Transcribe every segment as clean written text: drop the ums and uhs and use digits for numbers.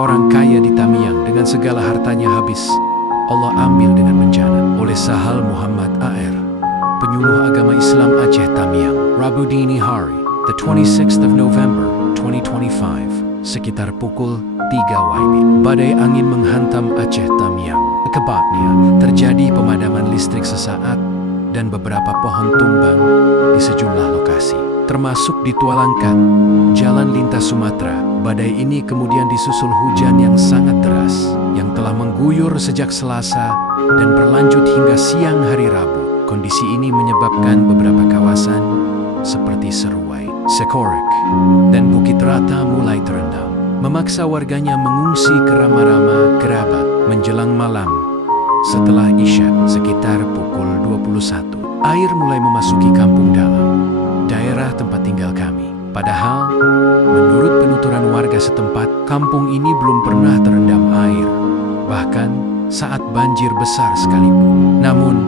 orang kaya di Tamiang dengan segala hartanya habis Allah ambil dengan bencana. Oleh Sahal Muhammad A.R., penyuluh agama Islam Aceh Tamiang, Rabu Dini Hari, the 26th of November 2025, sekitar pukul 3 WIB. Badai angin menghantam Aceh Tamiang. Akibatnya terjadi pemadaman listrik sesaat dan beberapa pohon tumbang di sejumlah lokasi, termasuk di Tualangkat, Jalan Lintas Sumatera. Badai ini kemudian disusul hujan yang sangat deras yang telah mengguyur sejak Selasa dan berlanjut hingga siang hari Rabu. Kondisi ini menyebabkan beberapa kawasan seperti Seruai, Sekorek, dan Bukit Rata mulai terendam, memaksa warganya mengungsi ke Rama-Rama kerabat menjelang malam. Setelah Isya sekitar pukul 21, air mulai memasuki kampung dalam, daerah tempat tinggal kami. Padahal, menurut penuturan warga setempat, kampung ini belum pernah terendam air, bahkan saat banjir besar sekalipun. Namun,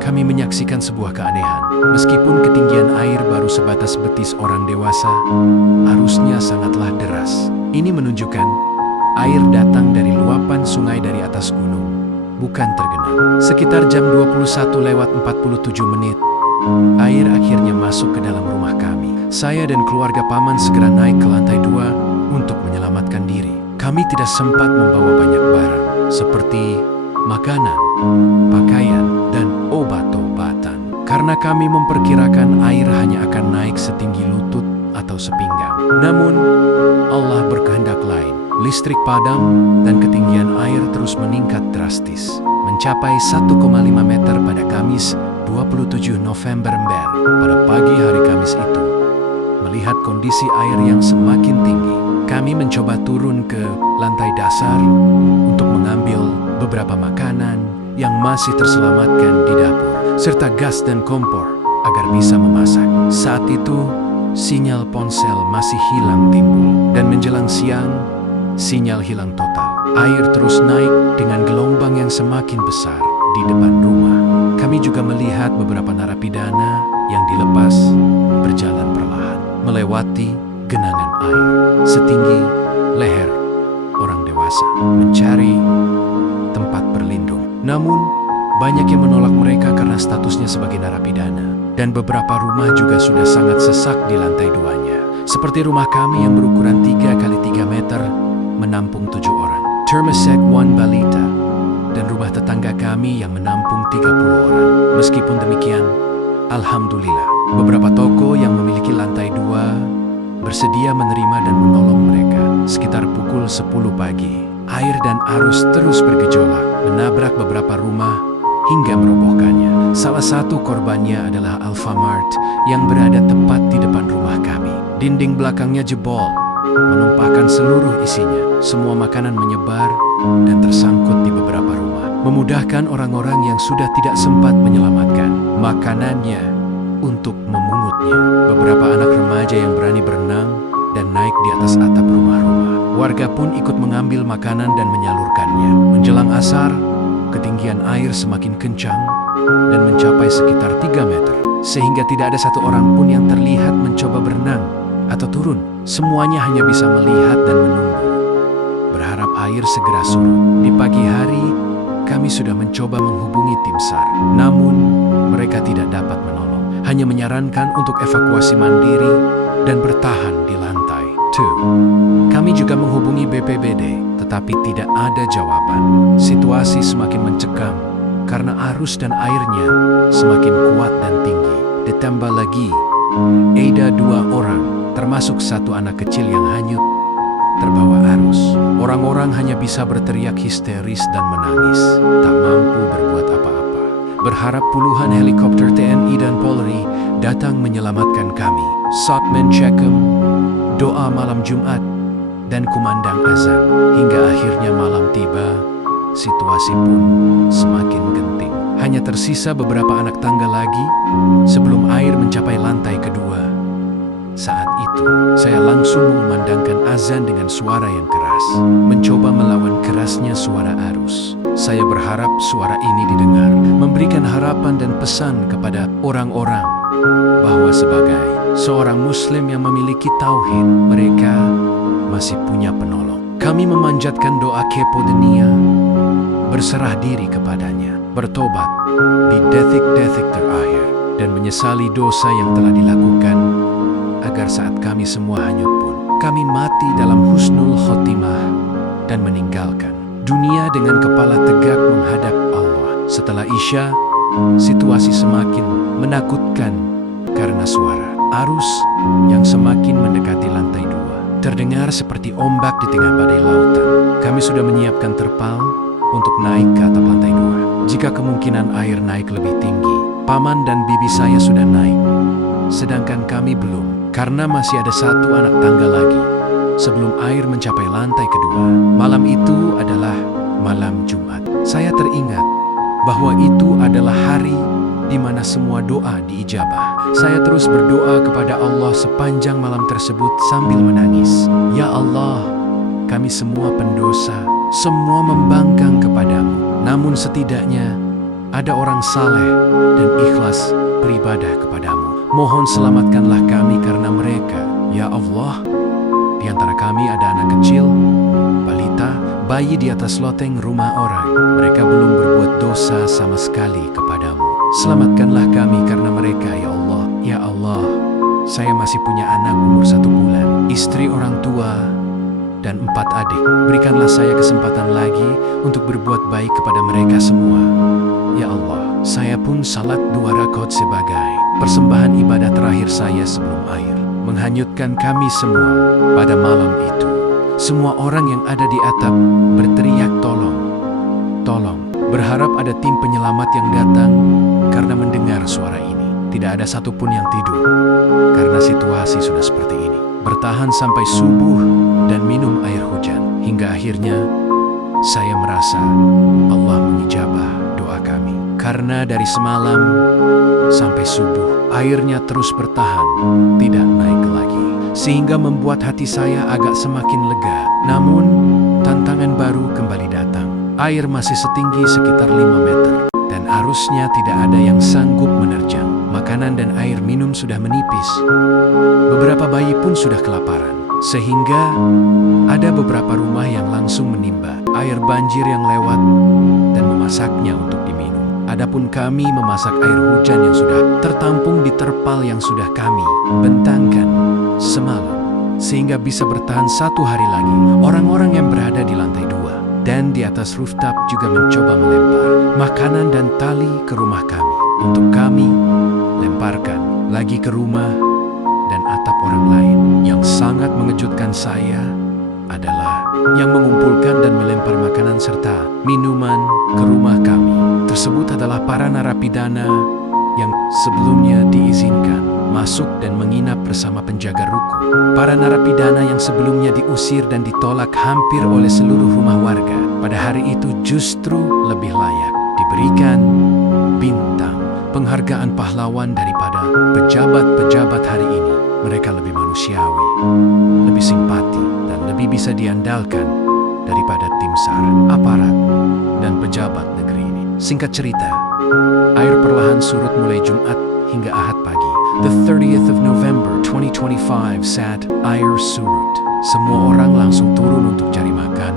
kami menyaksikan sebuah keanehan. Meskipun ketinggian air baru sebatas betis orang dewasa, arusnya sangatlah deras. Ini menunjukkan air datang dari luapan sungai dari atas gunung, bukan tergenang. Sekitar jam 21:47, air akhirnya masuk ke dalam rumah kami. Saya dan keluarga paman segera naik ke lantai 2 untuk menyelamatkan diri. Kami tidak sempat membawa banyak barang, seperti makanan, pakaian, dan obat-obatan, karena kami memperkirakan air hanya akan naik setinggi lutut atau sepinggang. Namun, Allah berkehendak lain. Listrik padam dan ketinggian air terus meningkat drastis, mencapai 1,5 meter pada Kamis 27 November. Pada pagi hari Kamis itu, melihat kondisi air yang semakin tinggi, kami mencoba turun ke lantai dasar untuk mengambil beberapa makanan yang masih terselamatkan di dapur, serta gas dan kompor agar bisa memasak. Saat itu, sinyal ponsel masih hilang timbul, dan menjelang siang, sinyal hilang total. Air terus naik dengan gelombang yang semakin besar di depan rumah. Kami juga melihat beberapa narapidana yang dilepas berjalan perlahan melewati genangan air setinggi leher orang dewasa, mencari tempat berlindung. Namun, banyak yang menolak mereka karena statusnya sebagai narapidana, dan beberapa rumah juga sudah sangat sesak di lantai 2-nya. Seperti rumah kami yang berukuran 3 kali 3 meter, menampung 7 orang, Termasek One Balita, dan rumah tetangga kami yang menampung 30 orang. Meskipun demikian, alhamdulillah, beberapa toko yang memiliki lantai 2 bersedia menerima dan menolong mereka. Sekitar pukul 10 pagi, air dan arus terus bergejolak, menabrak beberapa rumah hingga merobohkannya. Salah satu korbannya adalah Alfamart yang berada tepat di depan rumah kami. Dinding belakangnya jebol, menumpahkan seluruh isinya. Semua makanan menyebar dan tersangkut di beberapa rumah, memudahkan orang-orang yang sudah tidak sempat menyelamatkan makanannya untuk memungutnya. Beberapa anak remaja yang berani berenang dan naik di atas atap rumah-rumah. Warga pun ikut mengambil makanan dan menyalurkannya. Menjelang asar, ketinggian air semakin kencang dan mencapai sekitar 3 meter, sehingga tidak ada satu orang pun yang terlihat mencoba berenang atau turun. Semuanya hanya bisa melihat dan menunggu, berharap air segera surut. Di pagi hari, kami sudah mencoba menghubungi tim SAR, namun mereka tidak dapat menolong. Hanya menyarankan untuk evakuasi mandiri dan bertahan di lantai 2. Kami juga menghubungi BPBD, tetapi tidak ada jawaban. Situasi semakin mencekam karena arus dan airnya semakin kuat dan tinggi. Ditambah lagi, ada 2 orang, termasuk 1 anak kecil yang hanyut terbawa arus. Orang-orang hanya bisa berteriak histeris dan menangis, tak mampu berbuat apa-apa. Berharap puluhan helikopter TNI dan Polri datang menyelamatkan kami. Saat mencekam, doa malam Jumat, dan kumandang azan. Hingga akhirnya malam tiba, situasi pun semakin genting. Hanya tersisa beberapa anak tangga lagi sebelum air mencapai lantai kedua. Saat itu, saya langsung memandangkan azan dengan suara yang keras, mencoba melawan kerasnya suara arus. Saya berharap suara ini didengar, memberikan harapan dan pesan kepada orang-orang bahwa sebagai seorang Muslim yang memiliki tauhid, mereka masih punya penolong. Kami memanjatkan doa kepo dunia, berserah diri kepadanya, bertobat di detik-detik terakhir, dan menyesali dosa yang telah dilakukan, agar saat kami semua hanyut pun, kami mati dalam husnul khotimah dan meninggalkan dunia dengan kepala tegak menghadap Allah. Setelah Isya, situasi semakin menakutkan karena suara arus yang semakin mendekati lantai 2. Terdengar seperti ombak di tengah badai lautan. Kami sudah menyiapkan terpal untuk naik ke atap lantai 2. Jika kemungkinan air naik lebih tinggi, paman dan bibi saya sudah naik, sedangkan kami belum, karena masih ada satu anak tangga lagi sebelum air mencapai lantai kedua. Malam itu adalah malam Jumat. Saya teringat bahwa itu adalah hari di mana semua doa diijabah. Saya terus berdoa kepada Allah sepanjang malam tersebut sambil menangis. Ya Allah, kami semua pendosa, semua membangkang kepadamu. Namun setidaknya ada orang saleh dan ikhlas beribadah kepadamu. Mohon selamatkanlah kami karena mereka. Ya Allah, di antara kami ada anak kecil, balita, bayi di atas loteng rumah orang. Mereka belum berbuat dosa sama sekali kepadamu. Selamatkanlah kami karena mereka, ya Allah. Ya Allah, saya masih punya anak umur 1 bulan, istri orang tua, dan 4 adik. Berikanlah saya kesempatan lagi untuk berbuat baik kepada mereka semua. Ya Allah, saya pun salat 2 rakaat sebagai persembahan ibadah terakhir saya sebelum air menghanyutkan kami semua pada malam itu. Semua orang yang ada di atap berteriak tolong, tolong, berharap ada tim penyelamat yang datang karena mendengar suara ini. Tidak ada satupun yang tidur karena situasi sudah seperti ini. Bertahan sampai subuh dan minum air hujan. Hingga akhirnya saya merasa Allah mengijabah doa kami. Karena dari semalam sampai subuh airnya terus bertahan, tidak naik lagi. Sehingga membuat hati saya agak semakin lega. Namun tantangan baru kembali datang. Air masih setinggi sekitar 5 meter. Dan arusnya tidak ada yang sanggup menerjang. Makanan dan air minum sudah menipis. Beberapa bayi pun sudah kelaparan. Sehingga ada beberapa rumah yang langsung menimba air banjir yang lewat dan memasaknya untuk diminum. Adapun kami memasak air hujan yang sudah tertampung di terpal yang sudah kami bentangkan semalam, sehingga bisa bertahan 1 hari lagi. Orang-orang yang berada di lantai 2 dan di atas rooftop juga mencoba melempar makanan dan tali ke rumah kami untuk kami lemparkan lagi ke rumah dan atap orang lain. Yang sangat mengejutkan saya adalah yang mengumpulkan dan melempar makanan serta minuman ke rumah kami tersebut adalah para narapidana yang sebelumnya diizinkan masuk dan menginap bersama penjaga ruko. Para narapidana yang sebelumnya diusir dan ditolak hampir oleh seluruh rumah warga, pada hari itu justru lebih layak diberikan bintang penghargaan pahlawan daripada pejabat-pejabat hari ini. Mereka lebih manusiawi, lebih simpati, dan lebih bisa diandalkan daripada tim SAR, aparat, dan pejabat negeri ini. Singkat cerita, air perlahan surut mulai Jumat hingga Ahad pagi. The 30th of November 2025 saat air surut. Semua orang langsung turun untuk cari makan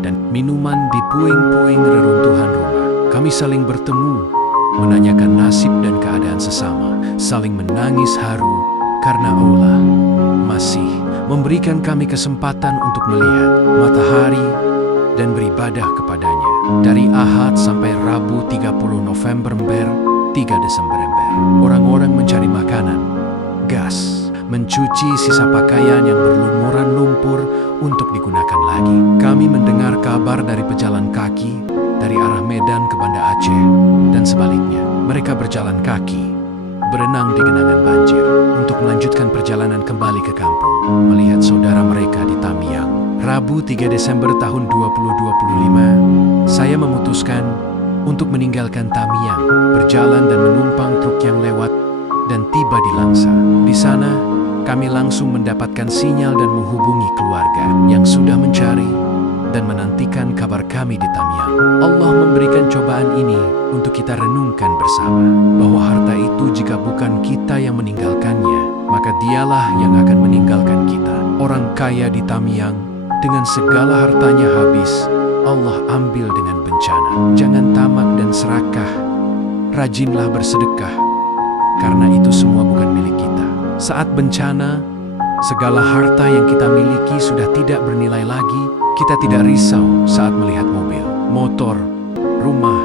dan minuman di puing-puing reruntuhan rumah. Kami saling bertemu, menanyakan nasib dan keadaan sesama, saling menangis haru karena Allah masih memberikan kami kesempatan untuk melihat matahari dan beribadah kepadanya. Dari Ahad sampai Rabu 30 November 3 Desember orang-orang mencari makanan, gas, mencuci sisa pakaian yang berlumuran lumpur untuk digunakan lagi. Kami mendengar kabar dari pejalan kaki dari arah Medan ke Banda Aceh dan sebaliknya. Mereka berjalan kaki, berenang di genangan banjir untuk melanjutkan perjalanan kembali ke kampung, melihat saudara mereka di Tamiang. Rabu 3 Desember tahun 2025, saya memutuskan untuk meninggalkan Tamiang, berjalan dan menumpang truk yang lewat dan tiba di Langsa. Di sana, kami langsung mendapatkan sinyal dan menghubungi keluarga yang sudah mencari dan menantikan kabar kami di Tamiang. Allah memberikan cobaan ini untuk kita renungkan bersama, bahwa harta itu jika bukan kita yang meninggalkannya, maka dialah yang akan meninggalkan kita. Orang kaya di Tamiang dengan segala hartanya habis, Allah ambil dengan bencana. Jangan tamak dan serakah, rajinlah bersedekah, karena itu semua bukan milik kita. Saat bencana, segala harta yang kita miliki sudah tidak bernilai lagi. Kita tidak risau saat melihat mobil, motor, rumah,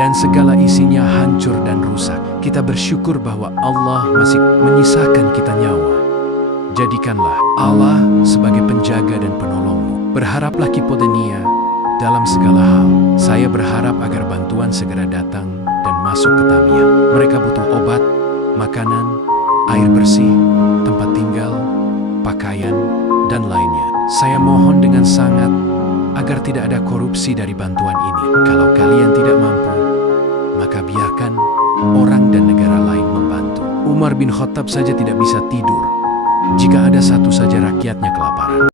dan segala isinya hancur dan rusak. Kita bersyukur bahwa Allah masih menyisakan kita nyawa. Jadikanlah Allah sebagai penjaga dan penolongmu. Berharaplah kipodenia dalam segala hal. Saya berharap agar bantuan segera datang dan masuk ke Tamiya. Mereka butuh obat, makanan, air bersih, tempat tinggal, pakaian, dan lainnya. Saya mohon dengan sangat agar tidak ada korupsi dari bantuan ini. Kalau kalian tidak mampu, maka biarkan orang dan negara lain membantu. Umar bin Khattab saja tidak bisa tidur jika ada satu saja rakyatnya kelaparan.